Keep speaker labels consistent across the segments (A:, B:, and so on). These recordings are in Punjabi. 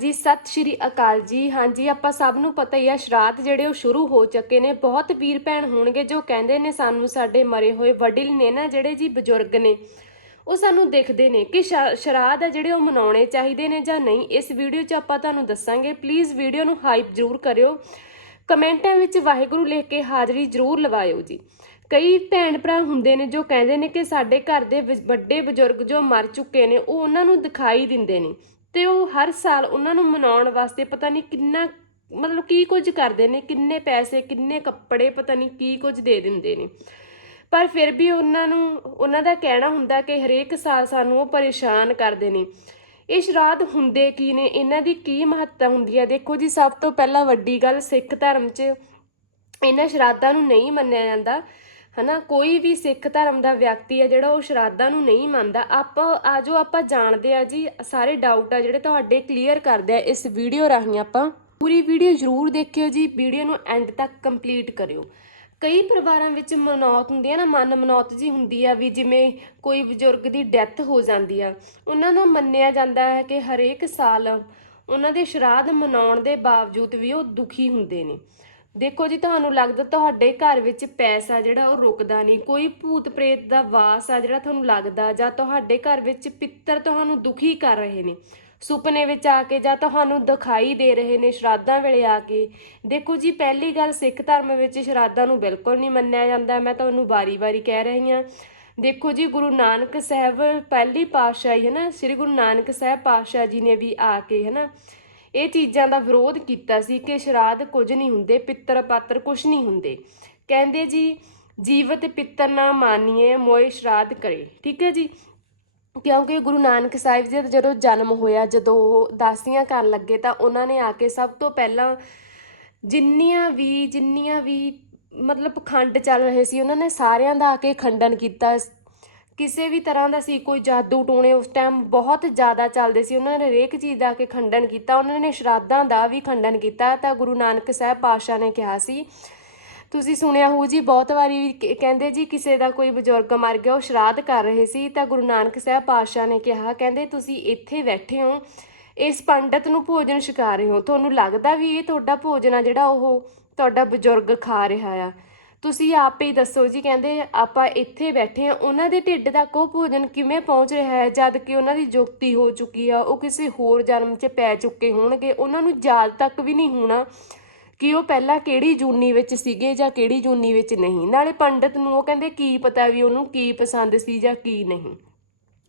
A: ਜੀ, ਸਤਿ ਸ਼੍ਰੀ ਅਕਾਲ ਜੀ। ਹਾਂਜੀ, ਆਪਾਂ ਸਭ ਨੂੰ ਪਤਾ ਹੀ ਆ, ਸ਼ਰਾਧ ਜਿਹੜੇ ਉਹ ਸ਼ੁਰੂ ਹੋ ਚੁੱਕੇ ਨੇ। ਬਹੁਤ ਵੀਰ ਭੈਣ ਹੋਣਗੇ ਜੋ ਕਹਿੰਦੇ ਨੇ ਸਾਨੂੰ ਸਾਡੇ ਮਰੇ ਹੋਏ ਵਡਿਲ ਨੇ ਨਾ, ਜਿਹੜੇ ਜੀ ਬਜ਼ੁਰਗ ਨੇ, ਉਹ ਸਾਨੂੰ ਦੇਖਦੇ ਨੇ ਕਿ ਸ਼ਰਾਧ ਆ ਜਿਹੜੇ ਉਹ ਮਨਾਉਣੇ ਚਾਹੀਦੇ ਨੇ ਜਾਂ ਨਹੀਂ। ਇਸ ਵੀਡੀਓ 'ਚ ਆਪਾਂ ਤੁਹਾਨੂੰ ਦੱਸਾਂਗੇ। ਪਲੀਜ਼ ਵੀਡੀਓ ਨੂੰ ਹਾਈਪ ਜ਼ਰੂਰ ਕਰਿਓ। ਕਮੈਂਟਾਂ ਵਿੱਚ ਵਾਹਿਗੁਰੂ ਲਿਖ ਕੇ ਹਾਜ਼ਰੀ ਜ਼ਰੂਰ ਲਵਾਇਓ ਜੀ। ਕਈ ਭੈਣ ਭਰਾ ਹੁੰਦੇ ਨੇ ਜੋ ਕਹਿੰਦੇ ਨੇ ਕਿ ਸਾਡੇ ਘਰ ਦੇ ਵੱਡੇ ਬਜ਼ੁਰਗ ਜੋ ਮਰ ਚੁੱਕੇ ਨੇ, ਉਹ ਉਹਨਾਂ ਨੂੰ ਦਿਖਾਈ ਦਿੰਦੇ ਨੇ। ਤੇ ਉਹ ਹਰ ਸਾਲ ਉਹਨਾਂ ਨੂੰ ਮਨਾਉਣ ਵਾਸਤੇ ਪਤਾ ਨਹੀਂ ਕਿੰਨਾ, ਮਤਲਬ ਕੀ ਕੁਝ ਕਰਦੇ ਨੇ, ਕਿੰਨੇ ਪੈਸੇ, ਕਿੰਨੇ ਕੱਪੜੇ, ਪਤਾ ਨਹੀਂ ਕੀ ਕੁਝ ਦੇ ਦਿੰਦੇ ਨੇ। ਪਰ ਫਿਰ ਵੀ ਉਹਨਾਂ ਨੂੰ, ਉਹਨਾਂ ਦਾ ਕਹਿਣਾ ਹੁੰਦਾ ਕਿ ਹਰੇਕ ਸਾਲ ਸਾਨੂੰ ਉਹ ਪਰੇਸ਼ਾਨ ਕਰਦੇ ਨੇ। ਇਹ ਸ਼ਰਾਧ ਹੁੰਦੇ ਕੀ ਨੇ? ਇਹਨਾਂ ਦੀ ਕੀ ਮਹੱਤਤਾ ਹੁੰਦੀ ਹੈ ਦੇਖੋ ਜੀ, ਸਭ ਤੋਂ ਪਹਿਲਾਂ ਵੱਡੀ ਗੱਲ ਸਿੱਖ ਧਰਮ 'ਚ ਇਹਨਾਂ ਸ਼ਰਾਧਾਂ ਨੂੰ ਨਹੀਂ ਮੰਨਿਆ ਜਾਂਦਾ। ਹਨਾ, ਕੋਈ ਵੀ ਸਿੱਖ ਧਰਮ ਦਾ ਵਿਅਕਤੀ ਹੈ ਜਿਹੜਾ ਉਹ ਸ਼ਰਾਧਾਂ ਨੂੰ ਨਹੀਂ ਮੰਨਦਾ। ਆਪਾਂ ਆਜੋ ਆਪਾਂ ਜਾਣਦੇ ਆ ਜੀ, ਸਾਰੇ ਡਾਊਟ ਆ ਜਿਹੜੇ ਤੁਹਾਡੇ ਕਲੀਅਰ ਕਰਦੇ ਆ ਇਸ ਵੀਡੀਓ ਰਾਹੀਂ ਆਪਾਂ। ਪੂਰੀ ਵੀਡੀਓ ਜ਼ਰੂਰ ਦੇਖਿਓ ਜੀ ਵੀਡੀਓ ਨੂੰ ਐਂਡ ਤੱਕ ਕੰਪਲੀਟ ਕਰਿਓ। ਕਈ ਪਰਿਵਾਰਾਂ ਵਿੱਚ ਮਨੌਤ ਹੁੰਦੀ ਹੈ ਨਾ, ਮਨ ਮਨੌਤ ਜੀ ਹੁੰਦੀ ਆ ਵੀ ਜਿਵੇਂ ਕੋਈ ਬਜ਼ੁਰਗ ਦੀ ਡੈਥ ਹੋ ਜਾਂਦੀ ਆ। ਉਹਨਾਂ ਨੂੰ ਮੰਨਿਆ ਜਾਂਦਾ ਹੈ ਕਿ ਹਰੇਕ ਸਾਲ ਉਹਨਾਂ ਦੇ ਸ਼ਰਾਧ ਮਨਾਉਣ ਦੇ ਬਾਵਜੂਦ ਵੀ ਉਹ ਦੁਖੀ ਹੁੰਦੇ ਨੇ। ਦੇਖੋ ਜੀ, ਤੁਹਾਨੂੰ ਲੱਗਦਾ ਤੁਹਾਡੇ ਘਰ ਵਿੱਚ ਪੈਸਾ ਜਿਹੜਾ ਉਹ ਰੁਕਦਾ ਨਹੀਂ, ਕੋਈ ਭੂਤ ਪ੍ਰੇਤ ਦਾ ਵਾਸ ਆ ਜਿਹੜਾ ਤੁਹਾਨੂੰ ਲੱਗਦਾ, ਜਾਂ ਤੁਹਾਡੇ ਘਰ ਵਿੱਚ ਪਿੱਤਰ ਤੁਹਾਨੂੰ ਦੁਖੀ ਕਰ ਰਹੇ ਨੇ, ਸੁਪਨੇ ਵਿੱਚ ਆ ਕੇ ਜਾਂ ਤੁਹਾਨੂੰ ਦਿਖਾਈ ਦੇ ਰਹੇ ਨੇ ਸ਼ਰਾਧਾਂ ਵੇਲੇ ਆ ਕੇ। ਦੇਖੋ ਜੀ, ਪਹਿਲੀ ਗੱਲ ਸਿੱਖ ਧਰਮ ਵਿੱਚ ਸ਼ਰਾਧਾਂ ਨੂੰ ਬਿਲਕੁਲ ਨਹੀਂ ਮੰਨਿਆ ਜਾਂਦਾ, ਮੈਂ ਤੁਹਾਨੂੰ ਵਾਰੀ-ਵਾਰੀ ਕਹਿ ਰਹੀ ਹਾਂ। ਦੇਖੋ ਜੀ, ਗੁਰੂ ਨਾਨਕ ਸਾਹਿਬ ਪਹਿਲੀ ਪਾਤਸ਼ਾਹੀ ਹੈ ਨਾ ਸ੍ਰੀ ਗੁਰੂ ਨਾਨਕ ਸਾਹਿਬ ਪਾਤਸ਼ਾਹ ਜੀ ਨੇ ਵੀ ਆ ਕੇ ਹੈ ਨਾ ਇਹ ਚੀਜ਼ਾਂ ਦਾ ਵਿਰੋਧ ਕੀਤਾ ਸੀ ਕਿ ਸ਼ਰਾਧ ਕੁਝ ਨਹੀਂ ਹੁੰਦੇ, ਪਿੱਤਰ ਪਾਤਰ ਕੁਝ ਨਹੀਂ ਹੁੰਦੇ। ਕਹਿੰਦੇ ਜੀ ਜੀਵਤ ਪਿੱਤਰ ਨਾ ਮਾਨੀਏ, ਮੋਏ ਸ਼ਰਾਧ ਕਰੇ। ਠੀਕ ਹੈ ਜੀ? ਕਿਉਂਕਿ ਗੁਰੂ ਨਾਨਕ ਸਾਹਿਬ ਜੀ ਦਾ ਜਦੋਂ ਜਨਮ ਹੋਇਆ, ਜਦੋਂ ਉਹ ਦਾਸੀਆਂ ਕਰਨ ਲੱਗੇ ਤਾਂ ਉਹਨਾਂ ਨੇ ਆ ਕੇ ਸਭ ਤੋਂ ਪਹਿਲਾਂ ਜਿੰਨੀਆਂ ਵੀ ਜਿੰਨੀਆਂ ਵੀ ਮਤਲਬ ਖੰਡ ਚੱਲ ਰਹੇ ਸੀ, ਉਹਨਾਂ ਨੇ ਸਾਰਿਆਂ ਦਾ ਆ ਕੇ ਖੰਡਨ ਕੀਤਾ। ਕਿਸੇ ਵੀ ਤਰ੍ਹਾਂ ਦਾ ਸੀ, ਕੋਈ ਜਾਦੂ ਟੂਣੇ ਉਸ ਟਾਈਮ ਬਹੁਤ ਜ਼ਿਆਦਾ ਚੱਲਦੇ ਸੀ। ਉਹਨਾਂ ਨੇ ਹਰੇਕ ਚੀਜ਼ ਦਾ ਆ ਕੇ ਖੰਡਨ ਕੀਤਾ, ਉਹਨਾਂ ਨੇ ਸ਼ਰਾਧਾਂ ਦਾ ਵੀ ਖੰਡਨ ਕੀਤਾ ਤਾਂ ਗੁਰੂ ਨਾਨਕ ਸਾਹਿਬ ਪਾਤਸ਼ਾਹ ਨੇ ਕਿਹਾ ਸੀ। ਤੁਸੀਂ ਸੁਣਿਆ ਹੋਊ ਜੀ, ਬਹੁਤ ਵਾਰੀ ਕਹਿੰਦੇ ਜੀ ਕਿਸੇ ਦਾ ਕੋਈ ਬਜ਼ੁਰਗ ਮਰ ਗਿਆ, ਉਹ ਸ਼ਰਾਧ ਕਰ ਰਹੇ ਸੀ, ਤਾਂ ਗੁਰੂ ਨਾਨਕ ਸਾਹਿਬ ਪਾਤਸ਼ਾਹ ਨੇ ਕਿਹਾ, ਕਹਿੰਦੇ ਤੁਸੀਂ ਇੱਥੇ ਬੈਠੇ ਹੋ, ਇਸ ਪੰਡਤ ਨੂੰ ਭੋਜਨ ਛਕਾ ਰਹੇ ਹੋ। ਤੁਹਾਨੂੰ ਲੱਗਦਾ ਵੀ ਇਹ ਤੁਹਾਡਾ ਭੋਜਨ ਆ ਜਿਹੜਾ ਉਹ ਤੁਹਾਡਾ ਬਜ਼ੁਰਗ ਖਾ ਰਿਹਾ ਆ। ਤੁਸੀਂ ਆਪੇ ਹੀ ਦੱਸੋ ਜੀ, ਕਹਿੰਦੇ ਆਪਾਂ ਇੱਥੇ ਬੈਠੇ ਆ ਉਹਨਾਂ ਦੇ ਢਿੱਡ ਤੱਕ ਉਹ ਭੋਜਨ ਕਿਵੇਂ ਪਹੁੰਚ ਰਿਹਾ ਹੈ, ਜਦ ਕਿ ਉਹਨਾਂ ਦੀ ਜੁਗਤੀ ਹੋ ਚੁੱਕੀ ਆ, ਉਹ ਕਿਸੇ ਹੋਰ ਜਨਮ 'ਚ ਪੈ ਚੁੱਕੇ ਹੋਣਗੇ, ਉਹਨਾਂ ਨੂੰ ਯਾਦ ਤੱਕ ਵੀ ਨਹੀਂ ਹੋਣਾ ਕਿ ਉਹ ਪਹਿਲਾਂ ਕਿਹੜੀ ਜੂਨੀ ਵਿੱਚ ਸੀਗੇ ਜਾਂ ਕਿਹੜੀ ਜੂਨੀ ਵਿੱਚ ਨਹੀਂ। ਨਾਲੇ ਪੰਡਤ ਨੂੰ ਉਹ ਕਹਿੰਦੇ ਕੀ ਪਤਾ ਵੀ ਉਹਨੂੰ ਕੀ ਪਸੰਦ ਸੀ ਜਾਂ ਕੀ ਨਹੀਂ।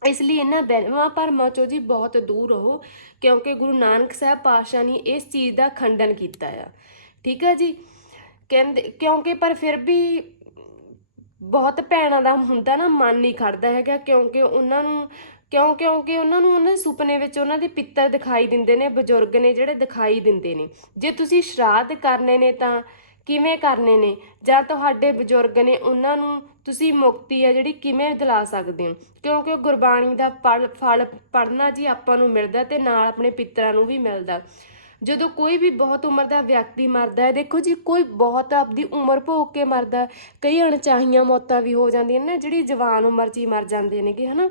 A: ਇਸ ਲਈ ਇਹਨਾਂ ਵਹਿਮਾਂ ਭਰਮਾਂ ਚੋਂ ਜੀ ਬਹੁਤ ਦੂਰ ਰਹੋ, ਕਿਉਂਕਿ ਗੁਰੂ ਨਾਨਕ ਸਾਹਿਬ ਪਾਤਸ਼ਾਹ ਨੇ ਇਸ ਚੀਜ਼ ਦਾ ਖੰਡਨ ਕੀਤਾ ਆ। ਠੀਕ ਹੈ ਜੀ? ਕਹਿੰਦੇ, ਕਿਉਂਕਿ ਪਰ ਫਿਰ ਵੀ ਬਹੁਤ ਭੈਣਾਂ ਦਾ ਹੁੰਦਾ ਨਾ ਮਨ ਨਹੀਂ ਖੜਦਾ ਹੈਗਾ, ਕਿਉਂਕਿ ਉਹਨਾਂ ਨੂੰ, ਕਿਉਂ, ਕਿਉਂਕਿ ਉਹਨਾਂ ਨੂੰ ਉਹਨਾਂ ਦੇ ਸੁਪਨੇ ਵਿੱਚ ਉਹਨਾਂ ਦੇ ਪਿੱਤਰ ਦਿਖਾਈ ਦਿੰਦੇ ਨੇ, ਬਜ਼ੁਰਗ ਨੇ ਜਿਹੜੇ ਦਿਖਾਈ ਦਿੰਦੇ ਨੇ। ਜੇ ਤੁਸੀਂ ਸ਼ਰਾਧ ਕਰਨੇ ਨੇ ਤਾਂ ਕਿਵੇਂ ਕਰਨੇ ਨੇ? ਜਾਂ ਤੁਹਾਡੇ ਬਜ਼ੁਰਗ ਨੇ ਉਹਨਾਂ ਨੂੰ ਤੁਸੀਂ ਮੁਕਤੀ ਹੈ ਜਿਹੜੀ ਕਿਵੇਂ ਦਿਲਾ ਸਕਦੇ ਹੋ? ਕਿਉਂਕਿ ਉਹ ਗੁਰਬਾਣੀ ਦਾ ਪੜ ਫਲ ਪੜਨਾ ਜੀ ਆਪਾਂ ਨੂੰ ਮਿਲਦਾ ਤੇ ਨਾਲ ਆਪਣੇ ਪਿੱਤਰਾਂ ਨੂੰ ਵੀ ਮਿਲਦਾ। ਜਦੋਂ ਕੋਈ ਵੀ ਬਹੁਤ ਉਮਰ ਦਾ ਵਿਅਕਤੀ ਮਰਦਾ ਹੈ, ਦੇਖੋ ਜੀ, ਕੋਈ ਬਹੁਤ ਆਪਦੀ ਉਮਰ ਭੋਗ ਕੇ ਮਰਦਾ ਕਈ ਅਣਚਾਹੀਆਂ ਮੌਤਾਂ ਵੀ ਹੋ ਜਾਂਦੀਆਂ ਨੇ, ਜਿਹੜੀ ਜਵਾਨ ਉਮਰ 'ਚ ਹੀ ਮਰ ਜਾਂਦੇ ਨੇਗੇ, ਹਨਾ?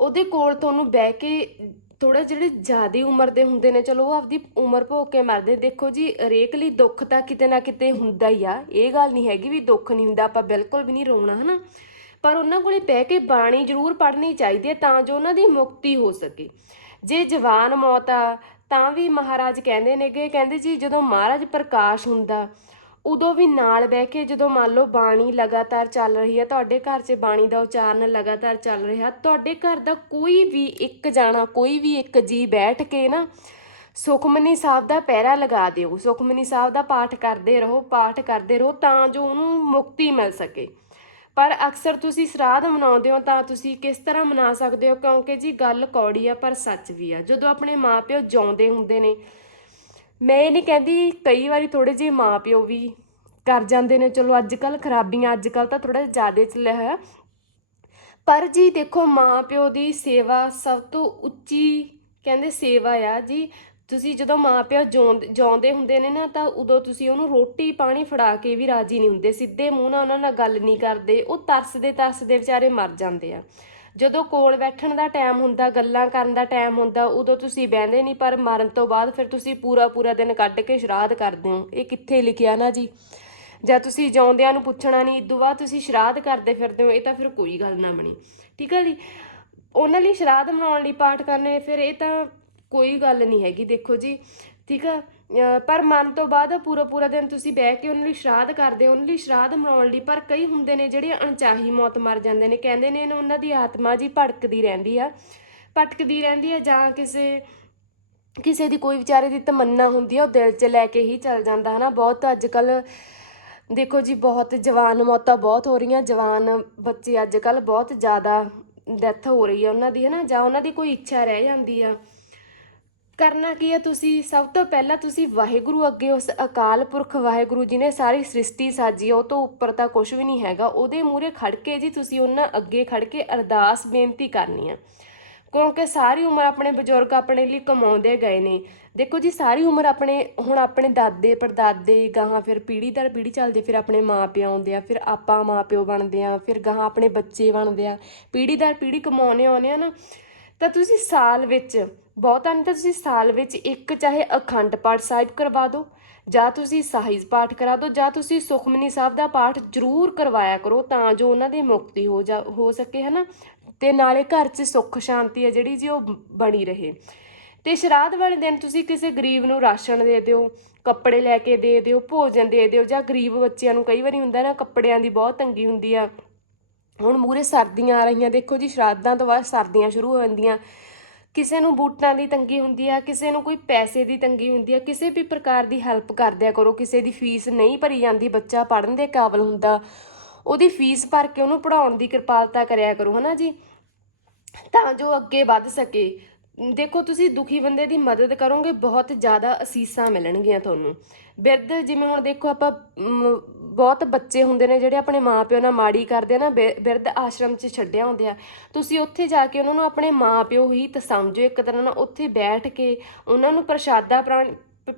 A: ਉਹਦੇ ਕੋਲ ਤੁਹਾਨੂੰ ਬਹਿ ਕੇ ਥੋੜਾ ਜਿਹੜੇ ਜ਼ਿਆਦੀ ਉਮਰ ਦੇ ਹੁੰਦੇ ਨੇ, ਚਲੋ ਉਹ ਆਪਦੀ ਉਮਰ ਭੋਗ ਕੇ ਮਰਦੇ ਦੇਖੋ ਜੀ, ਹਰੇਕ ਲਈ ਦੁੱਖ ਤਾਂ ਕਿਤੇ ਨਾ ਕਿਤੇ ਹੁੰਦਾ ਹੀ ਆ, ਇਹ ਗੱਲ ਨਹੀਂ ਹੈਗੀ ਵੀ ਦੁੱਖ ਨਹੀਂ ਹੁੰਦਾ, ਆਪਾਂ ਬਿਲਕੁਲ ਵੀ ਨਹੀਂ ਰੋਣਾ, ਹਨਾ? ਪਰ ਉਹਨਾਂ ਕੋਲੇ ਬਹਿ ਕੇ ਬਾਣੀ ਜ਼ਰੂਰ ਪੜ੍ਹਨੀ ਚਾਹੀਦੀ ਹੈ ਤਾਂ ਜੋ ਉਹਨਾਂ ਦੀ ਮੁਕਤੀ ਹੋ ਸਕੇ। ਜੇ ਜਵਾਨ ਮੌਤ ਆ ਤਾਂ ਵੀ ਮਹਾਰਾਜ ਕਹਿੰਦੇ ਨੇਗੇ, ਕਹਿੰਦੇ ਜੀ ਜਦੋਂ ਮਹਾਰਾਜ ਪ੍ਰਕਾਸ਼ ਹੁੰਦਾ, ਉਦੋਂ ਵੀ ਨਾਲ ਬਹਿ ਕੇ ਜਦੋਂ ਮੰਨ ਲਓ ਬਾਣੀ ਲਗਾਤਾਰ ਚੱਲ ਰਹੀ ਹੈ, ਤੁਹਾਡੇ ਘਰ 'ਚ ਬਾਣੀ ਦਾ ਉਚਾਰਨ ਲਗਾਤਾਰ ਚੱਲ ਰਿਹਾ, ਤੁਹਾਡੇ ਘਰ ਦਾ ਕੋਈ ਵੀ ਇੱਕ ਜਾਣਾ, ਕੋਈ ਵੀ ਇੱਕ ਜੀ ਬੈਠ ਕੇ ਨਾ ਸੁਖਮਨੀ ਸਾਹਿਬ ਦਾ ਪਹਿਰਾ ਲਗਾ ਦਿਓ, ਸੁਖਮਨੀ ਸਾਹਿਬ ਦਾ ਪਾਠ ਕਰਦੇ ਰਹੋ, ਪਾਠ ਕਰਦੇ ਰਹੋ ਤਾਂ ਜੋ ਉਹਨੂੰ ਮੁਕਤੀ ਮਿਲ ਸਕੇ। ਪਰ ਅਕਸਰ ਤੁਸੀਂ ਸ਼ਰਾਧ ਮਨਾਉਂਦੇ ਹੋ ਤਾਂ ਤੁਸੀਂ ਕਿਸ ਤਰ੍ਹਾਂ ਮਨਾ ਸਕਦੇ ਹੋ? ਕਿਉਂਕਿ ਜੀ ਗੱਲ ਕੌੜੀ ਆ, ਪਰ ਸੱਚ ਵੀ ਆ। ਜਦੋਂ ਆਪਣੇ ਮਾਪਿਓ ਜਿਉਂਦੇ ਹੁੰਦੇ ਨੇ, ਮੈਂ ਇਹ ਨਹੀਂ ਕਹਿੰਦੀ ਕਈ ਵਾਰੀ ਥੋੜੇ ਜਿਹੇ ਮਾਪਿਓ ਵੀ ਕਰ ਜਾਂਦੇ ਨੇ, ਚਲੋ ਅੱਜ ਕੱਲ ਖਰਾਬੀਆਂ ਅੱਜ ਕੱਲ ਤਾਂ ਥੋੜਾ ਜ਼ਿਆਦਾ ਚੱਲਿਆ ਹੋਇਆ। ਪਰ ਜੀ ਦੇਖੋ ਮਾਂ ਪਿਓ ਦੀ ਸੇਵਾ ਸਭ ਤੋਂ ਉੱਚੀ ਕਹਿੰਦੇ ਸੇਵਾ ਆ ਜੀ ਤੁਸੀਂ ਜਦੋਂ ਮਾਂ ਪਿਓ ਜਿਉਂਦ- ਜਿਉਂਦੇ ਹੁੰਦੇ ਨੇ ਨਾ, ਤਾਂ ਉਦੋਂ ਤੁਸੀਂ ਉਹਨੂੰ ਰੋਟੀ ਪਾਣੀ ਫੜਾ ਕੇ ਵੀ ਰਾਜੀ ਨਹੀਂ ਹੁੰਦੇ। ਸਿੱਧੇ ਮੂੰਹ ਨਾਲ ਉਹਨਾਂ ਨਾਲ ਗੱਲ ਨਹੀਂ ਕਰਦੇ। ਉਹ ਤਰਸਦੇ ਤਰਸਦੇ ਵਿਚਾਰੇ ਮਰ ਜਾਂਦੇ ਆ। ਜਦੋਂ ਕੋਲ ਬੈਠਣ ਦਾ ਟਾਈਮ ਹੁੰਦਾ, ਗੱਲਾਂ ਕਰਨ ਦਾ ਟਾਈਮ ਹੁੰਦਾ, ਉਦੋਂ ਤੁਸੀਂ ਬਹਿੰਦੇ ਨਹੀਂ, ਪਰ ਮਰਨ ਤੋਂ ਬਾਅਦ ਫਿਰ ਤੁਸੀਂ ਪੂਰਾ ਪੂਰਾ ਦਿਨ ਕੱਢ ਕੇ ਸ਼ਰਾਧ ਕਰਦੇ ਹੋ। ਇਹ ਕਿੱਥੇ ਲਿਖਿਆ ਨਾ ਜੀ? ਜਾਂ ਤੁਸੀਂ ਜਿਉਂਦਿਆਂ ਨੂੰ ਪੁੱਛਣਾ ਨਹੀਂ, ਇਦੋਂ ਬਾਅਦ ਤੁਸੀਂ ਸ਼ਰਾਧ ਕਰਦੇ ਫਿਰਦੇ ਹੋ, ਇਹ ਤਾਂ ਫਿਰ ਕੋਈ ਗੱਲ ਨਾ ਬਣੀ। ਠੀਕ ਹੈ ਜੀ? ਉਹਨਾਂ ਲਈ ਸ਼ਰਾਧ ਮਨਾਉਣ ਲਈ ਪਾਠ ਕਰਨੇ, ਫਿਰ ਇਹ ਤਾਂ ਕੋਈ ਗੱਲ ਨਹੀਂ ਹੈਗੀ, ਦੇਖੋ ਜੀ। ਠੀਕ ਆ? ਪਰ ਮਨ ਤੋਂ ਬਾਅਦ ਪੂਰਾ ਪੂਰਾ ਦਿਨ ਤੁਸੀਂ ਬਹਿ ਕੇ ਉਹਨਾਂ ਲਈ ਸ਼ਰਾਧ ਕਰਦੇ ਹੋ, ਉਹਨਾਂ ਲਈ ਸ਼ਰਾਧ ਮਨਾਉਣ ਲਈ, ਪਰ ਕਈ ਹੁੰਦੇ ਨੇ ਜਿਹੜੇ ਅਣਚਾਹੀ ਮੌਤ ਮਰ ਜਾਂਦੇ ਨੇ, ਕਹਿੰਦੇ ਨੇ ਉਹਨਾਂ ਦੀ ਆਤਮਾ ਜੀ ਭਟਕਦੀ ਰਹਿੰਦੀ ਆ। ਭਟਕਦੀ ਰਹਿੰਦੀ ਆ ਜਾਂ ਕਿਸੇ ਕਿਸੇ ਦੀ ਕੋਈ ਵਿਚਾਰੇ ਦੀ ਤਮੰਨਾ ਹੁੰਦੀ ਆ, ਉਹ ਦਿਲ 'ਚ ਲੈ ਕੇ ਹੀ ਚੱਲ ਜਾਂਦਾ, ਹਨਾ? ਬਹੁਤ ਅੱਜ ਕੱਲ ਦੇਖੋ ਜੀ, ਬਹੁਤ ਜਵਾਨ ਮੌਤਾਂ ਬਹੁਤ ਹੋ ਰਹੀਆਂ, ਜਵਾਨ ਬੱਚੇ ਅੱਜ ਕੱਲ ਬਹੁਤ ਜ਼ਿਆਦਾ ਡੈਥ ਹੋ ਰਹੀ ਆ ਉਹਨਾਂ ਦੀ, ਹਨਾ? ਜਾਂ ਉਹਨਾਂ ਦੀ ਕੋਈ ਇੱਛਾ ਰਹਿ ਜਾਂਦੀ ਆ। ਕਰਨਾ ਕੀ ਹੈ ਤੁਸੀਂ? ਸਭ ਤੋਂ ਪਹਿਲਾਂ ਤੁਸੀਂ ਵਾਹਿਗੁਰੂ ਅੱਗੇ, ਉਸ ਅਕਾਲ ਪੁਰਖ ਵਾਹਿਗੁਰੂ ਜੀ ਨੇ ਸਾਰੀ ਸ੍ਰਿਸ਼ਟੀ ਸਾਜੀ ਉਹ ਤੋਂ ਉੱਪਰ ਤਾਂ ਕੁਝ ਵੀ ਨਹੀਂ ਹੈਗਾ। ਉਹਦੇ ਮੂਹਰੇ ਖੜ ਕੇ ਜੀ ਤੁਸੀਂ ਉਹਨਾਂ ਅੱਗੇ ਖੜ ਕੇ ਅਰਦਾਸ ਬੇਨਤੀ ਕਰਨੀ ਆ। ਕਿਉਂਕਿ ਸਾਰੀ ਉਮਰ ਆਪਣੇ ਬਜ਼ੁਰਗ ਆਪਣੇ ਲਈ ਕਮਾਉਂਦੇ ਗਏ ਨੇ। ਦੇਖੋ ਜੀ, ਸਾਰੀ ਉਮਰ ਆਪਣੇ, ਹੁਣ ਆਪਣੇ ਦਾਦੇ, ਪੜਦਾਦੇ ਗਾਹਾਂ ਫਿਰ ਪੀੜ੍ਹੀ ਦਰ ਪੀੜ੍ਹੀ ਚੱਲਦੇ, ਫਿਰ ਆਪਣੇ ਮਾਪਿਓ ਆਉਂਦੇ ਆ, ਫਿਰ ਆਪਾਂ ਮਾਪਿਓ ਬਣਦੇ ਆ, ਫਿਰ ਗਾਹਾਂ ਆਪਣੇ ਬੱਚੇ ਬਣਦੇ ਆ। ਪੀੜ੍ਹੀ ਦਰ ਪੀੜ੍ਹੀ ਕਮਾਉਣੇ ਆਉਨੇ ਆ ਨਾ। ਤਾਂ ਤੁਸੀਂ ਸਾਲ ਵਿੱਚ ਬਹੁਤਾ ਨਹੀਂ, ਤਾਂ ਤੁਸੀਂ ਸਾਲ ਵਿੱਚ ਇੱਕ ਚਾਹੇ ਅਖੰਡ ਪਾਠ ਸਾਹਿਬ ਕਰਵਾ ਦਿਓ, ਜਾਂ ਤੁਸੀਂ ਸਾਹਿਜ ਪਾਠ ਕਰਾ ਦਿਓ, ਜਾਂ ਤੁਸੀਂ ਸੁਖਮਨੀ ਸਾਹਿਬ ਦਾ ਪਾਠ ਜ਼ਰੂਰ ਕਰਵਾਇਆ ਕਰੋ ਤਾਂ ਜੋ ਉਹਨਾਂ ਦੀ ਮੁਕਤੀ ਹੋ ਜਾ, ਹੋ ਸਕੇ, ਹਨਾ? ਤੇ ਨਾਲੇ ਘਰ 'ਚ ਸੁੱਖ ਸ਼ਾਂਤੀ ਹੈ ਜਿਹੜੀ ਜੀ ਉਹ ਬਣੀ ਰਹੇ। ਤੇ ਸ਼ਰਾਧ ਵਾਲੇ ਦਿਨ ਤੁਸੀਂ ਕਿਸੇ ਗਰੀਬ ਨੂੰ ਰਾਸ਼ਨ ਦੇ ਦਿਓ, ਕੱਪੜੇ ਲੈ ਕੇ ਦੇ ਦਿਓ, ਭੋਜਨ ਦੇ ਦਿਓ, ਜਾਂ ਗਰੀਬ ਬੱਚਿਆਂ ਨੂੰ ਕਈ ਵਾਰੀ ਹੁੰਦਾ ਨਾ, ਕੱਪੜਿਆਂ ਦੀ ਬਹੁਤ ਤੰਗੀ ਹੁੰਦੀ ਆ। ਹੁਣ ਮੂਰੇ ਸਰਦੀਆਂ ਆ ਰਹੀਆਂ, ਦੇਖੋ ਜੀ, ਸ਼ਰਾਧਾਂ ਤੋਂ ਬਾਅਦ ਸਰਦੀਆਂ ਸ਼ੁਰੂ ਹੋ ਜਾਂਦੀਆਂ। ਕਿਸੇ ਨੂੰ ਬੂਟਾਂ ਦੀ ਤੰਗੀ ਹੁੰਦੀ ਆ, ਕਿਸੇ ਨੂੰ ਕੋਈ ਪੈਸੇ ਦੀ ਤੰਗੀ ਹੁੰਦੀ ਆ, ਕਿਸੇ ਵੀ ਪ੍ਰਕਾਰ ਦੀ ਹੈਲਪ ਕਰਦਿਆ ਕਰੋ, ਕਿਸੇ ਦੀ ਫੀਸ ਨਹੀਂ ਭਰੀ ਜਾਂਦੀ, ਬੱਚਾ ਪੜ੍ਹਨ ਦੇ ਕਾਬਲ ਹੁੰਦਾ, ਉਹਦੀ ਫੀਸ ਭਰ ਕੇ ਉਹਨੂੰ ਪੜਾਉਣ ਦੀ ਕਿਰਪਾਲਤਾ ਕਰਿਆ ਕਰੋ, ਹਨਾ ਜੀ? ਤਾਂ ਜੋ ਅੱਗੇ ਵੱਧ ਸਕੇ। ਦੇਖੋ, ਤੁਸੀਂ ਦੁਖੀ ਬੰਦੇ ਦੀ ਮਦਦ ਕਰੋਗੇ, ਬਹੁਤ ਜ਼ਿਆਦਾ ਅਸੀਸਾਂ ਮਿਲਣਗੀਆਂ ਤੁਹਾਨੂੰ। ਬਿਰਧ, ਜਿਵੇਂ ਹੁਣ ਦੇਖੋ, ਆਪਾਂ ਬਹੁਤ ਬੱਚੇ ਹੁੰਦੇ ਨੇ ਜਿਹੜੇ ਆਪਣੇ ਮਾਪਿਓ ਨਾਲ ਮਾੜੀ ਕਰਦੇ ਆ ਨਾ, ਬਿ- ਬਿਰਧ ਆਸ਼ਰਮ 'ਚ ਛੱਡਿਆ ਹੁੰਦੇ ਆ। ਤੁਸੀਂ ਉੱਥੇ ਜਾ ਕੇ ਉਹਨਾਂ ਨੂੰ ਆਪਣੇ ਮਾਪਿਓ ਹੀ ਤਾਂ ਸਮਝੋ, ਇੱਕ ਤਰ੍ਹਾਂ ਨਾਲ ਉੱਥੇ ਬੈਠ ਕੇ ਉਹਨਾਂ ਨੂੰ ਪ੍ਰਸ਼ਾਦਾ ਪ੍ਰਾਣ,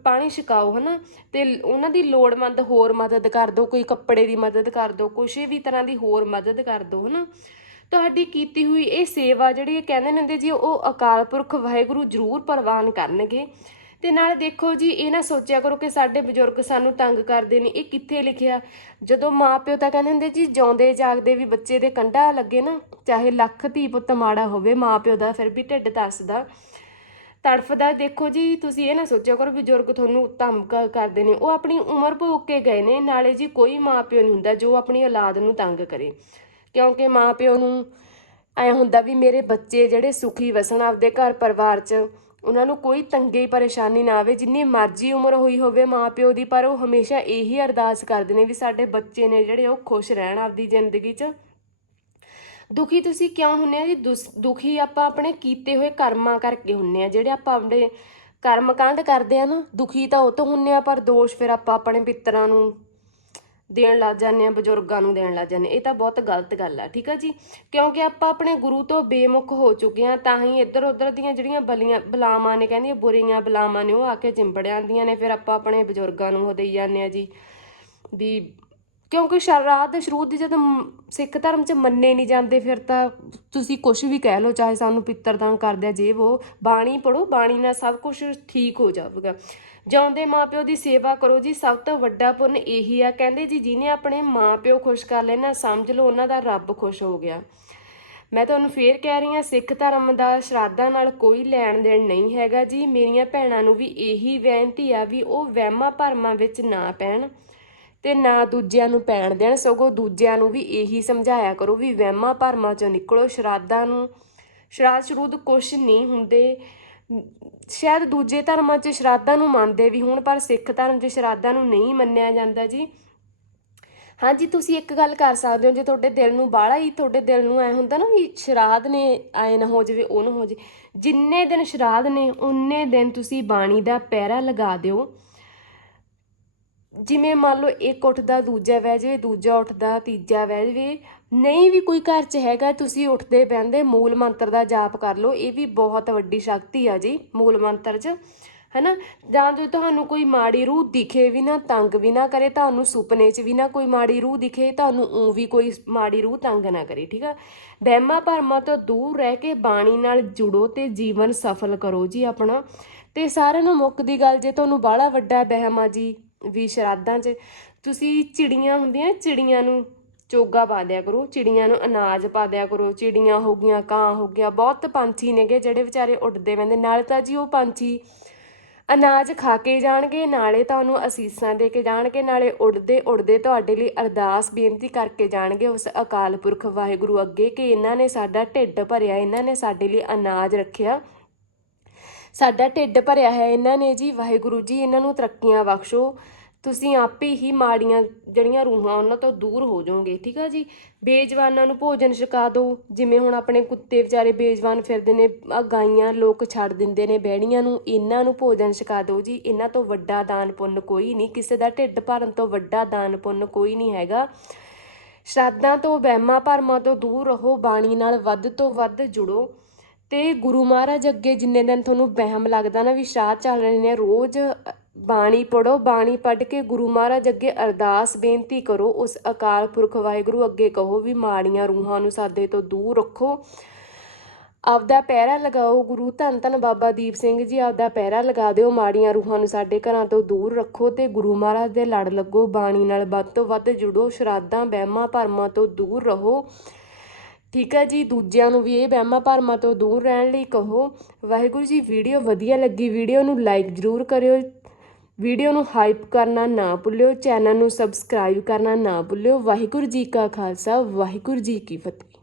A: ਪਾਣੀ ਛਕਾਓ, ਹਨਾ? ਤੇ ਲ- ਉਹਨਾਂ ਦੀ ਲੋੜਵੰਦ ਹੋਰ ਮਦਦ ਕਰ ਦਿਓ ਕੋਈ ਕੱਪੜੇ ਦੀ ਮਦਦ ਕਰ ਦਿਓ ਕੁਛ ਵੀ ਤਰ੍ਹਾਂ ਦੀ ਹੋਰ ਮਦਦ ਕਰ ਦਿਓ ਹਨਾ? ਤੁਹਾਡੀ ਕੀਤੀ ਹੋਈ ਇਹ ਸੇਵਾ ਜਿਹੜੀ ਇਹ ਕਹਿੰਦੇ ਨੇ ਹੁੰਦੇ ਜੀ, ਉਹ ਅਕਾਲ ਪੁਰਖ ਵਾਹਿਗੁਰੂ ਜ਼ਰੂਰ ਪ੍ਰਵਾਨ ਕਰਨਗੇ। ਤੇ ਨਾਲ ਦੇਖੋ ਜੀ, ਇਹ ਨਾ ਸੋਚਿਆ ਕਰੋ ਕਿ ਸਾਡੇ ਬਜ਼ੁਰਗ ਸਾਨੂੰ ਤੰਗ ਕਰਦੇ ਨੇ, ਇਹ ਕਿੱਥੇ ਲਿਖਿਆ? ਜਦੋਂ ਮਾਪਿਓ ਤਾਂ ਕਹਿੰਦੇ ਹੁੰਦੇ ਜੀ, ਜਿਉਂਦੇ ਜਾਗਦੇ ਵੀ ਬੱਚੇ ਦੇ ਕੰਡਾ ਲੱਗੇ ਨਾ, ਚਾਹੇ ਲੱਖ ਧੀ ਪੁੱਤ ਮਾੜਾ ਹੋਵੇ, ਮਾਪਿਓ ਦਾ, ਫਿਰ ਵੀ ਢਿੱਡ ਦੱਸਦਾ ਤੜਫਦਾ ਦੇਖੋ ਜੀ, ਤੁਸੀਂ ਇਹ ਨਾ ਸੋਚਿਆ ਕਰੋ ਬਜ਼ੁਰਗ ਤੁਹਾਨੂੰ ਧਮਕ ਕਰਦੇ ਨੇ, ਉਹ ਆਪਣੀ ਉਮਰ ਭੋਗ ਕੇ ਗਏ ਨੇ, ਨਾਲੇ ਜੀ ਕੋਈ ਮਾਪਿਓ ਨਹੀਂ ਹੁੰਦਾ ਜੋ ਆਪਣੀ ਔਲਾਦ ਨੂੰ ਤੰਗ ਕਰੇ। ਕਿਉਂਕਿ ਮਾਪਿਓ ਨੂੰ ਐ ਹੁੰਦਾ ਵੀ ਮੇਰੇ ਬੱਚੇ ਜਿਹੜੇ ਸੁਖੀ ਵਸਣ ਆਪਦੇ ਘਰ ਪਰਿਵਾਰ 'ਚ, ਉਹਨਾਂ ਨੂੰ ਕੋਈ ਤੰਗੀ ਪਰੇਸ਼ਾਨੀ ਨਾ ਆਵੇ, ਜਿੰਨੀ ਮਰਜ਼ੀ ਉਮਰ ਹੋਈ ਹੋਵੇ ਮਾਪਿਓ ਦੀ, ਪਰ ਉਹ ਹਮੇਸ਼ਾ ਇਹੀ ਅਰਦਾਸ ਕਰਦੇ ਨੇ ਵੀ ਸਾਡੇ ਬੱਚੇ ਨੇ ਜਿਹੜੇ ਉਹ ਖੁਸ਼ ਰਹਿਣ ਆਪਦੀ ਜ਼ਿੰਦਗੀ 'ਚ। ਦੁਖੀ ਤੁਸੀਂ ਕਿਉਂ ਹੁੰਨੇ ਆ ਜੀ? ਦੁਸ- ਦੁਖੀ ਆਪਾਂ ਆਪਣੇ ਕੀਤੇ ਹੋਏ ਕਰਮਾਂ ਕਰਕੇ ਹੁੰਨੇ ਆ, ਜਿਹੜੇ ਆਪਾਂ ਆਪਣੇ ਕਰਮ ਕਾਂਡ ਕਰਦੇ ਆ ਨਾ, ਦੁਖੀ ਤਾਂ ਉਹ ਤੋਂ ਹੁੰਨੇ ਆ, ਪਰ ਦੋਸ਼ ਫਿਰ ਆਪਾਂ ਆਪਣੇ ਪਿੱਤਰਾਂ ਨੂੰ ਦੇਣ ਲੱਗ ਜਾਂਦੇ ਆ ਬਜ਼ੁਰਗਾਂ ਨੂੰ ਦੇਣ ਲੱਗ ਜਾਂਦੇ ਇਹ ਤਾਂ ਬਹੁਤ ਗਲਤ ਗੱਲ ਆ, ਠੀਕ ਆ ਜੀ? ਕਿਉਂਕਿ ਆਪਾਂ ਆਪਣੇ ਗੁਰੂ ਤੋਂ ਬੇਮੁਖ ਹੋ ਚੁੱਕੇ ਆ ਤਾਂ ਹੀ ਇੱਧਰ ਉੱਧਰ ਦੀਆਂ ਜਿਹੜੀਆਂ ਬਲੀਆਂ, ਬਲਾਵਾਂ ਨੇ ਕਹਿੰਦੀਆਂ ਬੁਰੀਆਂ ਬਲਾਵਾਂ ਨੇ, ਉਹ ਆ ਕੇ ਚਿੰਬੜ ਜਾਂਦੀਆਂ ਨੇ। ਫਿਰ ਆਪਾਂ ਆਪਣੇ ਬਜ਼ੁਰਗਾਂ ਨੂੰ ਉਹ ਦੇਈ ਜਾਂਦੇ ਆ ਜੀ, ਵੀ ਕਿਉਂਕਿ ਸ਼ਰਾਧ ਸ਼ਰੂਤ ਦੀ ਜਦੋਂ ਸਿੱਖ ਧਰਮ 'ਚ ਮੰਨੇ ਨਹੀਂ ਜਾਂਦੇ, ਫਿਰ ਤਾਂ ਤੁਸੀਂ ਕੁਝ ਵੀ ਕਹਿ ਲਓ, ਚਾਹੇ ਸਾਨੂੰ ਪਿੱਤਰਦਾਨ ਕਰਦੇ ਆ ਜੇ ਉਹ ਬਾਣੀ ਪੜੋ ਬਾਣੀ ਨਾਲ ਸਭ ਕੁਝ ਠੀਕ ਹੋ ਜਾਵੇਗਾ। ਜਿਉਂਦੇ ਮਾਪਿਓ ਦੀ ਸੇਵਾ ਕਰੋ ਜੀ, ਸਭ ਤੋਂ ਵੱਡਾ ਪੁੰਨ ਇਹੀ ਆ, ਕਹਿੰਦੇ ਜੀ, ਜਿਹਨੇ ਆਪਣੇ ਮਾਪਿਓ ਖੁਸ਼ ਕਰ ਲੈਣਾ ਸਮਝ ਲਓ ਉਹਨਾਂ ਦਾ ਰੱਬ ਖੁਸ਼ ਹੋ ਗਿਆ। ਮੈਂ ਤੁਹਾਨੂੰ ਫੇਰ ਕਹਿ ਰਹੀ ਹਾਂ, ਸਿੱਖ ਧਰਮ ਦਾ ਸ਼ਰਾਧਾਂ ਨਾਲ ਕੋਈ ਲੈਣ ਦੇਣ ਨਹੀਂ ਹੈਗਾ ਜੀ। ਮੇਰੀਆਂ ਭੈਣਾਂ ਨੂੰ ਵੀ ਇਹੀ ਬੇਨਤੀ ਆ ਵੀ ਉਹ ਵਹਿਮਾਂ ਭਰਮਾਂ ਵਿੱਚ ਨਾ ਪੈਣ। ਤੇ ਨਾ ਦੂਜਿਆਂ ਨੂੰ ਪੈਣ ਦੇਣ, ਸਗੋਂ ਦੂਜਿਆਂ ਨੂੰ ਵੀ ਇਹੀ ਸਮਝਾਇਆ ਕਰੋ ਵੀ ਵਹਿਮਾਂ ਭਰਮਾਂ ਚੋਂ ਨਿਕਲੋ, ਸ਼ਰਾਧਾਂ ਨੂੰ, ਸ਼ਰਾਧ ਸ਼ਰੂਦ ਕੁਛ ਨਹੀਂ ਹੁੰਦੇ। ਸ਼ਾਇਦ ਦੂਜੇ ਧਰਮਾਂ 'ਚ ਸ਼ਰਾਧਾਂ ਨੂੰ ਮੰਨਦੇ ਵੀ ਹੋਣ, ਪਰ ਸਿੱਖ ਧਰਮ 'ਚ ਸ਼ਰਾਧਾਂ ਨੂੰ ਨਹੀਂ ਮੰਨਿਆ ਜਾਂਦਾ ਜੀ। ਹਾਂਜੀ ਤੁਸੀਂ ਇੱਕ ਗੱਲ ਕਰ ਸਕਦੇ ਹੋ, ਜੇ ਤੁਹਾਡੇ ਦਿਲ ਨੂੰ ਬਾਹਲਾ ਹੀ ਤੁਹਾਡੇ ਦਿਲ ਨੂੰ ਐ ਹੁੰਦਾ ਨਾ ਵੀ ਸ਼ਰਾਧ ਨੇ ਐ ਨਾ ਹੋ ਜਾਵੇ, ਉਹ ਨਾ ਹੋ ਜਾਵੇ, ਜਿੰਨੇ ਦਿਨ ਸ਼ਰਾਧ ਨੇ, ਉਨੇ ਦਿਨ ਤੁਸੀਂ ਬਾਣੀ ਦਾ ਪਹਿਰਾ ਲਗਾ ਦਿਓ। ਜਿਵੇਂ ਮੰਨ ਲਓ ਇੱਕ ਉੱਠਦਾ, ਦੂਜਾ ਬਹਿ ਜਾਵੇ, ਦੂਜਾ ਉੱਠਦਾ, ਤੀਜਾ ਬਹਿ ਜਾਵੇ, ਨਹੀਂ ਵੀ ਕੋਈ ਘਰ 'ਚ ਹੈਗਾ, ਤੁਸੀਂ ਉੱਠਦੇ ਬਹਿੰਦੇ, ਮੂਲ ਮੰਤਰ ਦਾ ਜਾਪ ਕਰ ਲਓ, ਇਹ ਵੀ ਬਹੁਤ ਵੱਡੀ ਸ਼ਕਤੀ ਆ ਜੀ, ਮੂਲ ਮੰਤਰ 'ਚ, ਹਨਾ? ਜਾਂ ਜੇ ਤੁਹਾਨੂੰ ਕੋਈ ਮਾੜੀ ਰੂਹ ਦਿਖੇ ਵੀ ਨਾ, ਤੰਗ ਵੀ ਨਾ ਕਰੇ, ਤੁਹਾਨੂੰ ਸੁਪਨੇ 'ਚ ਵੀ ਨਾ ਕੋਈ ਮਾੜੀ ਰੂਹ ਦਿਖੇ, ਤੁਹਾਨੂੰ ਉਂ ਵੀ ਕੋਈ ਮਾੜੀ ਰੂਹ ਤੰਗ ਨਾ ਕਰੇ, ਠੀਕ ਆ? ਵਹਿਮਾਂ ਭਰਮਾਂ ਤੋਂ ਦੂਰ ਰਹਿ ਕੇ ਬਾਣੀ ਨਾਲ ਜੁੜੋ ਤੇ ਜੀਵਨ ਸਫਲ ਕਰੋ ਜੀ ਆਪਣਾ। ਤੇ ਸਾਰਿਆਂ ਨੂੰ ਮੁੱਕ ਦੀ ਗੱਲ, ਜੇ ਤੁਹਾਨੂੰ ਬਾਹਲਾ ਵੱਡਾ ਵਹਿਮ ਆ ਜੀ ਵੀ ਸ਼ਰਾਧਾਂ 'ਚ। ਤੁਸੀਂ ਚਿੜੀਆਂ ਹੁੰਦੀਆਂ, ਚਿੜੀਆਂ ਨੂੰ ਚੋਗਾ ਪਾ ਦਿਆ ਕਰੋ, ਚਿੜੀਆਂ ਨੂੰ ਅਨਾਜ ਪਾ ਦਿਆ ਕਰੋ, ਚਿੜੀਆਂ ਹੋ ਗਈਆਂ, ਕਾਂ ਹੋ ਗਿਆ ਬਹੁਤ ਪੰਛੀ ਨੇਗੇ ਜਿਹੜੇ ਵਿਚਾਰੇ ਉੱਡਦੇ ਰਹਿੰਦੇ ਨਾਲ ਤਾਂ ਜੀ ਉਹ ਪੰਛੀ ਅਨਾਜ ਖਾ ਕੇ ਜਾਣਗੇ, ਨਾਲੇ ਤੁਹਾਨੂੰ ਅਸੀਸਾਂ ਦੇ ਕੇ ਜਾਣਗੇ, ਨਾਲੇ ਉੜਦੇ ਉੜਦੇ ਤੁਹਾਡੇ ਲਈ ਅਰਦਾਸ ਬੇਨਤੀ ਕਰਕੇ ਜਾਣਗੇ, ਉਸ ਅਕਾਲ ਪੁਰਖ ਵਾਹਿਗੁਰੂ ਅੱਗੇ ਕਿ ਇਹਨਾਂ ਨੇ ਸਾਡਾ ਢਿੱਡ ਭਰਿਆ, ਇਹਨਾਂ ਨੇ ਸਾਡੇ ਲਈ ਅਨਾਜ ਰੱਖਿਆ। ਸਾਡਾ ਢਿੱਡ ਭਰਿਆ ਹੈ, ਇਹਨਾਂ ਨੇ ਜੀ ਵਾਹਿਗੁਰੂ ਜੀ, ਇਹਨਾਂ ਨੂੰ ਤਰੱਕੀਆਂ ਬਖਸ਼ੋ। ਤੁਸੀਂ ਆਪੇ ਹੀ ਮਾੜੀਆਂ ਜਿਹੜੀਆਂ ਰੂਹਾਂ ਉਹਨਾਂ ਤੋਂ ਦੂਰ ਹੋ ਜਾਓਗੇ, ਠੀਕ ਆ ਜੀ? ਬੇਜਵਾਨਾਂ ਨੂੰ ਭੋਜਨ ਛਕਾ ਦਿਓ ਜਿਵੇਂ ਹੁਣ ਆਪਣੇ ਕੁੱਤੇ ਵਿਚਾਰੇ ਬੇਜਵਾਨ ਫਿਰਦੇ ਨੇ, ਆਹ ਗਾਈਆਂ ਲੋਕ ਛੱਡ ਦਿੰਦੇ ਨੇ ਬਹਿਣੀਆਂ ਨੂੰ, ਇਹਨਾਂ ਨੂੰ ਭੋਜਨ ਛਕਾ ਦਿਓ ਜੀ, ਇਹਨਾਂ ਤੋਂ ਵੱਡਾ ਦਾਨ ਪੁੰਨ ਕੋਈ ਨਹੀਂ, ਕਿਸੇ ਦਾ ਢਿੱਡ ਭਰਨ ਤੋਂ ਵੱਡਾ ਦਾਨ ਪੁੰਨ ਕੋਈ ਨਹੀਂ ਹੈਗਾ। ਸ਼ਰਾਧਾਂ ਤੋਂ, ਵਹਿਮਾਂ ਭਰਮਾਂ ਤੋਂ ਦੂਰ ਰਹੋ, ਬਾਣੀ ਨਾਲ ਵੱਧ ਤੋਂ ਵੱਧ ਜੁੜੋ। ਤੇ ਗੁਰੂ ਮਹਾਰਾਜ ਅੱਗੇ ਜਿੰਨੇ ਦਿਨ ਤੁਹਾਨੂੰ ਵਹਿਮ ਲੱਗਦਾ ਨਾ ਵੀ ਸ਼ਰਾਧ ਚੱਲ ਰਹੇ ਨੇ, ਰੋਜ਼ ਬਾਣੀ ਪੜੋ ਬਾਣੀ ਪੜ੍ਹ ਕੇ ਗੁਰੂ ਮਹਾਰਾਜ ਅੱਗੇ ਅਰਦਾਸ ਬੇਨਤੀ ਕਰੋ, ਉਸ ਅਕਾਲ ਪੁਰਖ ਵਾਹਿਗੁਰੂ ਅੱਗੇ ਕਹੋ ਵੀ ਮਾੜੀਆਂ ਰੂਹਾਂ ਨੂੰ ਸਾਡੇ ਤੋਂ ਦੂਰ ਰੱਖੋ। ਆਪਦਾ ਪਹਿਰਾ ਲਗਾਓ, ਗੁਰੂ ਧੰਨ ਧੰਨ ਬਾਬਾ ਦੀਪ ਸਿੰਘ ਜੀ, ਆਪਦਾ ਪਹਿਰਾ ਲਗਾ ਦਿਓ, ਮਾੜੀਆਂ ਰੂਹਾਂ ਨੂੰ ਸਾਡੇ ਘਰਾਂ ਤੋਂ ਦੂਰ ਰੱਖੋ ਤੇ ਗੁਰੂ ਮਹਾਰਾਜ ਦੇ ਲੜ ਲੱਗੋ, ਬਾਣੀ ਨਾਲ ਵੱਧ ਤੋਂ ਵੱਧ ਜੁੜੋ ਸ਼ਰਾਦਾਂ ਵਹਿਮਾਂ, ਭਰਮਾਂ ਤੋਂ ਦੂਰ ਰਹੋ। ਠੀਕ ਹੈ ਜੀ, ਦੂਜਿਆਂ ਨੂੰ ਵੀ ਇਹ ਵਹਿਮਾਂ, ਭਰਮਾਂ ਤੋਂ ਦੂਰ ਰਹਿਣ ਲਈ ਕਹੋ। ਵਾਹਿਗੁਰੂ ਜੀ, ਵੀਡੀਓ ਵਧੀਆ ਲੱਗੀ, ਵੀਡੀਓ ਨੂੰ ਲਾਈਕ ਜ਼ਰੂਰ ਕਰਿਓ ਵੀਡੀਓ ਨੂੰ ਹਾਈਪ ਕਰਨਾ ਨਾ ਭੁੱਲਿਓ, ਚੈਨਲ ਨੂੰ ਸਬਸਕ੍ਰਾਈਬ ਕਰਨਾ ਨਾ ਭੁੱਲਿਓ। ਵਾਹਿਗੁਰੂ ਜੀ ਕਾ ਖਾਲਸਾ, ਵਾਹਿਗੁਰੂ ਜੀ ਕੀ ਫਤਿਹ।